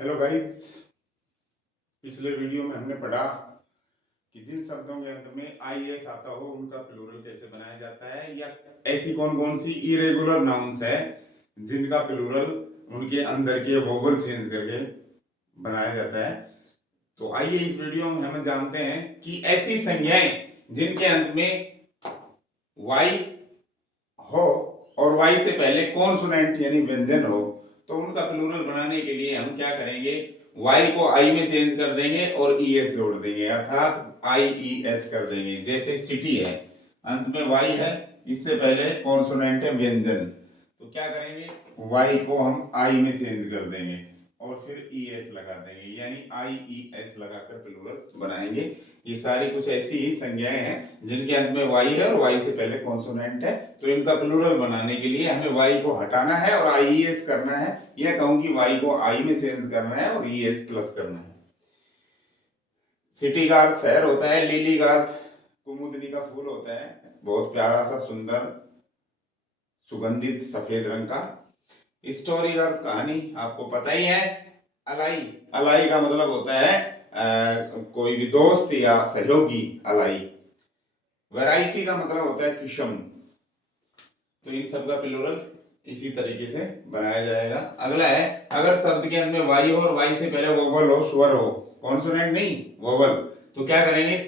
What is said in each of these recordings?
Hello guys. पिछले video में हमने पढ़ा कि जिन शब्दों के अंत में आईएस आता हो उनका प्लूरल कैसे बनाया जाता है, या ऐसी कौन कौन सी इरेगुलर नाउन्स है जिनका प्लूरल उनके अंदर के वोवल चेंज करके बनाया जाता है। तो आइए इस वीडियो में हम जानते हैं कि ऐसी संज्ञाएं जिनके अंत में वाई हो और वाई से पहले कॉन्सोनेंट यानी व्यंजन हो, तो उनका प्लूरल बनाने के लिए हम क्या करेंगे, वाई को आई में चेंज कर देंगे और ईएस जोड़ देंगे, अर्थात आई ई एस कर देंगे। जैसे सिटी है, अंत में वाई है, इससे पहले कॉन्सोनेंट है व्यंजन, तो क्या करेंगे, वाई को हम आई में चेंज कर देंगे और फिर ई एस लगा देंगे, यानी आई ई एस लगाकर प्लूरल बनाएंगे। ये सारी कुछ ऐसी ही संज्ञाएं हैं जिनके अंत में वाई है और वाई से पहले कॉन्सोनेंट है, तो इनका प्लूरल बनाने के लिए हमें वाई को हटाना है और आई एस करना है, या कहूं कि वाई को आई में चेंज करना है और ई एस प्लस करना है। सिटी का अर्थ शहर होता है, लिली का अर्थ कुमुदनी का फूल होता है, बहुत प्यारा सा सुंदर सुगंधित सफेद रंग का। स्टोरी का अर्थ कहानी, आपको पता ही है। अलाई, अलाई का मतलब होता है कोई भी दोस्त या सहयोगी, अलाई। वैरायटी का मतलब होता है किस्म। तो इन सब का प्लूरल इसी तरीके से बनाया जाएगा। अगला है, अगर शब्द के अंत में वाई हो और वाई से पहले वोवल हो, स्वर हो, कॉन्सोनेंट नहीं वोवल, तो क्या करेंगे,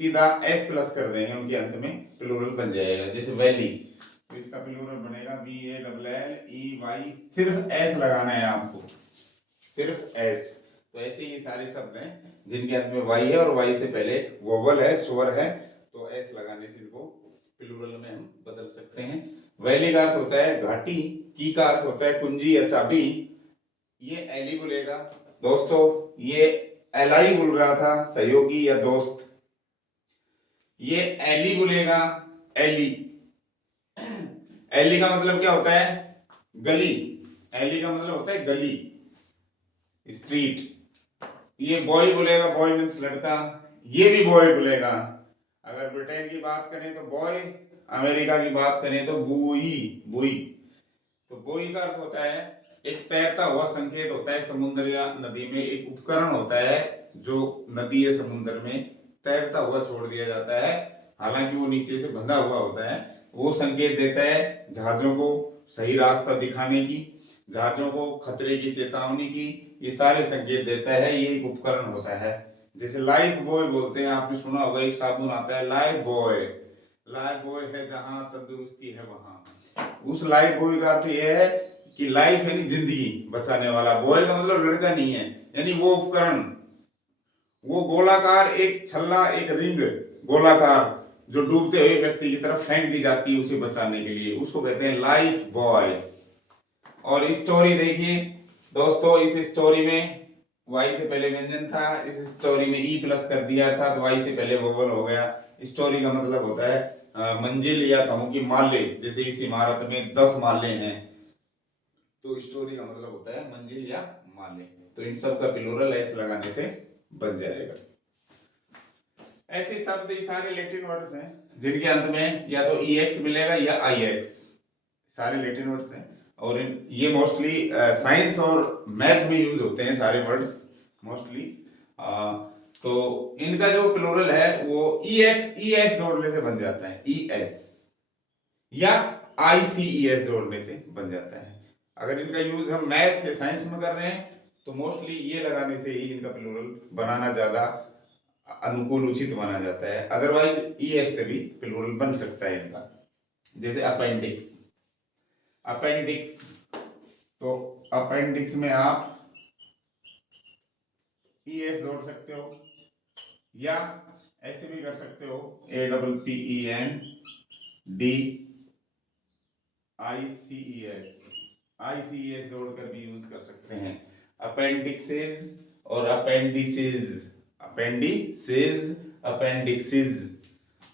सीधा एस प्लस कर देंगे उनके अंत में, प्लूरल बन जाएगा। जैसे वैली, तो इसका प्लूरल बनेगा V A double L E Y, सिर्फ एस लगाना है आपको, सिर्फ एस। तो ऐसे ये सारे शब्द हैं जिनके अंत में वाई है और वाई से पहले वोवल है, स्वर है, तो एस लगाने से इनको प्लूरल में हम बदल सकते हैं। वैली का अर्थ होता है घाटी, की का अर्थ होता है कुंजी या चाबी, ये एली बोलेगा दोस्तों, ये एलाई बोल रहा था सहयोगी या दोस्त, ये एली बोलेगा एली। एली का मतलब क्या होता है, गली, एली का मतलब होता है गली, स्ट्रीट। ये बॉय बोलेगा, बॉय मीन्स लड़का, ये भी बॉय बोलेगा। अगर ब्रिटेन की बात करें तो बॉय, अमेरिका की बात करें तो बुई, बुई। तो बुई का अर्थ होता है एक तैरता हुआ संकेत होता है, समुद्र या नदी में एक उपकरण होता है जो नदी या समुद्र में तैरता हुआ छोड़ दिया जाता है, हालांकि वो नीचे से बंधा हुआ होता है। वो संकेत देता है जहाजों को सही रास्ता दिखाने की, जहाजों को खतरे की चेतावनी की, ये सारे संकेत देता है, ये एक उपकरण होता है। जैसे लाइफ बॉय बोलते हैं, आपने सुना होगा, एक साबुन आता है लाइफ बॉय, लाइफ बॉय है जहां तंदुरुस्ती है वहां। उस लाइफ बॉय का अर्थ यह है कि लाइफ यानी जिंदगी बचाने वाला, बॉय का मतलब लड़का नहीं है, यानी वो उपकरण, वो गोलाकार एक छल्ला, एक रिंग गोलाकार जो डूबते हुए व्यक्ति की तरफ फेंक दी जाती है उसे बचाने के लिए, उसको कहते हैं लाइफ बॉय। और स्टोरी देखिए दोस्तों, इस स्टोरी में वाई से पहले व्यंजन था, इस स्टोरी में ई प्लस कर दिया था, तो वाई से पहले वोवल हो गया। स्टोरी का मतलब होता है मंजिल, या कहूं कि माले, जैसे इस इमारत में 10 माले हैं, तो स्टोरी का मतलब होता है मंजिल या माले। तो इन सब का प्लूरल एस लगाने से बन जाएगा। ऐसे शब्द ये सारे लैटिन वर्ड्स हैं जिनके अंत में या तो ई एक्स मिलेगा या आई एक्स, सारे लैटिन वर्ड्स हैं। और ये मोस्टली साइंस और मैथ में यूज होते हैं सारे वर्ड्स मोस्टली। तो इनका जो प्लूरल है वो ई एक्स ई एस जोड़ने से बन जाता है, ई एस, या आई सी ई एस जोड़ने से बन जाता है। अगर इनका यूज हम मैथ या साइंस में कर रहे हैं तो मोस्टली ये लगाने से ही इनका प्लूरल बनाना ज्यादा अनुकूल उचित माना जाता है। अदरवाइज ई एस से भी प्लूरल बन सकता है इनका। जैसे अपेंडिक्स, अपेंडिक्स, तो अपेंडिक्स में आप ई एस जोड़ सकते हो, या ऐसे भी कर सकते हो, A double P E N D I C E S, I C E S जोड़कर भी यूज कर सकते हैं। अपेंडिक्सेस और अपेंडिसेस, अपेंडिसेस अपेंडिक्सिस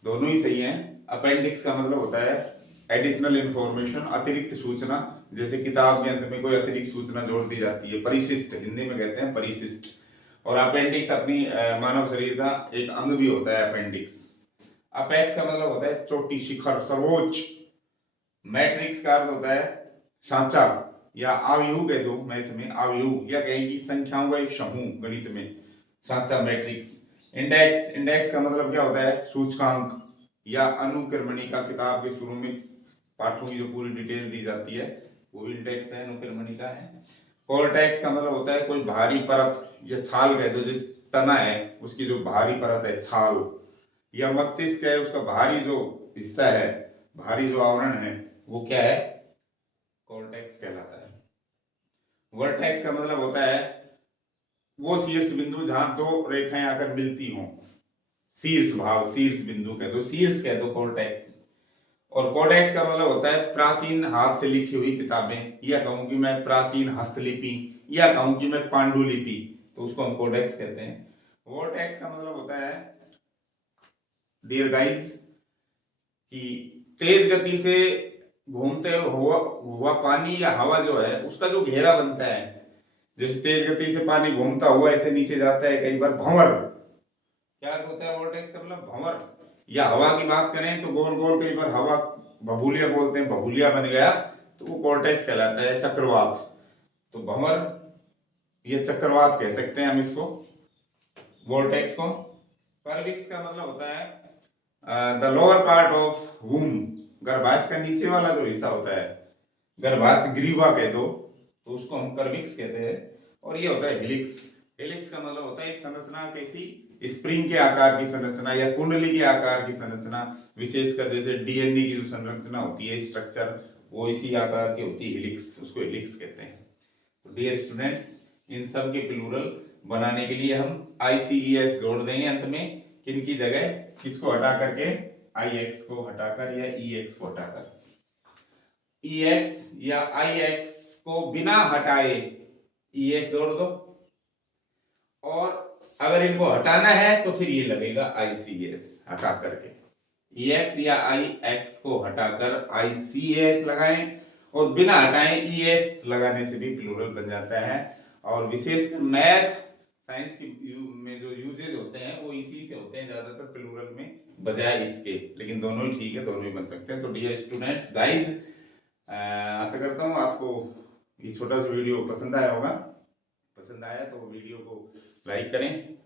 दोनों ही सही हैं। अपेंडिक्स का मतलब होता है एडिशनल इंफॉर्मेशन, अतिरिक्त सूचना, जैसे किताब के अंत में कोई अतिरिक्त सूचना जोड़ दी जाती है, परिशिष्ट हिंदी में कहते हैं परिशिष्ट। और अपेंडिक्स अपनी मानव शरीर का एक अंग भी होता है अपेंडिक्स। अपेक्स का मतलब होता है चोटी, शिखर, सर्वोच्च। मैट्रिक्स का अर्थ होता है सांचा, या अवयव कह दो मैथ में, अवयव, या कहें कि संख्याओं का एक समूह गणित में, सांचा मैट्रिक्स। इंडेक्स, इंडेक्स का मतलब क्या होता है, सूचकांक या अनुक्रमणिका। किताब के शुरू में पाठों की जो पूरी डिटेल दी जाती है वो इंडेक्स है, अनुक्रमणिका है। कॉर्टेक्स का मतलब होता है कोई भारी परत या छाल कह दो, जिस तना है उसकी जो भारी परत है, छाल, या मस्तिष्क है उसका भारी जो हिस्सा है, भारी जो आवरण है, वो क्या है, कॉर्टेक्स कहलाता है। वर्टेक्स का मतलब होता है वो शीर्ष बिंदु जहां दो रेखाएं आकर मिलती हों, शीर्ष भाग, शीर्ष बिंदु कह दो, शीर्ष कह दो कॉर्टेक्स। और कोडेक्स का मतलब होता है प्राचीन हाथ से लिखी हुई किताबें, या कहूं कि मैं प्राचीन हस्तलिपि, या कहूं कि मैं पांडुलिपि, तो उसको हम कोडेक्स कहते हैं। वोर्टेक्स का मतलब होता है डियर गाइस कि तेज गति से घूमते हुआ पानी या हवा जो है उसका जो घेरा बनता है, जैसे तेज गति से पानी घूमता हुआ ऐसे नीचे जाता है, कई बार भंवर, क्या होता है वोर्टेक्स का मतलब भंवर। या हवा की बात करें तो गोल गोल, कई बार हवा बबूलिया बोलते हैं, बबूलिया बन गया तो वो कॉर्टेक्स कहलाता है। चक्रवात, तो भंवर, ये चक्रवात कह सकते हैं हम इसको, वोर्टेक्स को। परविक्स का मतलब होता है द लोअर पार्ट ऑफ वूम, गर्भाशय का नीचे वाला जो हिस्सा होता है, गर्भाशय ग्रीवा कह दो, तो उसको हम कर्विक्स कहते हैं। और ये होता है हेलिक्स। हेलिक्स का मतलब होता है एक संरचना कैसी, स्प्रिंग के आकार की संरचना या कुंडली के आकार की संरचना, विशेषकर जैसे डीएनए की जो संरचना होती है, स्ट्रक्चर, वो इसी आकार की होती है, हेलिक्स, उसको हेलिक्स कहते हैं। तो डियर स्टूडेंट्स, इन सब के प्लूरल बनाने के लिए हम ICES जोड़ देंगे अंत में, किनकी जगह, किसको हटा करके, IX को हटाकर या EX को हटाकर। EX या IX को बिना हटाए EX जोड़ दो, और अगर इनको हटाना है तो फिर ये लगेगा ICS हटा करके। EX या IX को हटाकर ICS लगाएं, और बिना हटाएं ES लगाने से भी प्लूरल बन जाता है। और विशेषकर मैथ साइंस की में जो यूजेज होते हैं वो इसी से होते हैं ज्यादातर, प्लूरल में बजाय इसके, लेकिन दोनों ही ठीक है, दोनों ही बन सकते हैं। तो डियर स्टूडेंट्स गाइज, आशा करता हूँ आपको ये छोटा सा वीडियो पसंद आया होगा। पसंद आया तो वीडियो को लाइक करें,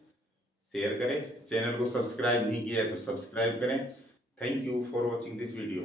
शेयर करें, चैनल को सब्सक्राइब नहीं किया है तो सब्सक्राइब करें। Thank you for watching this video.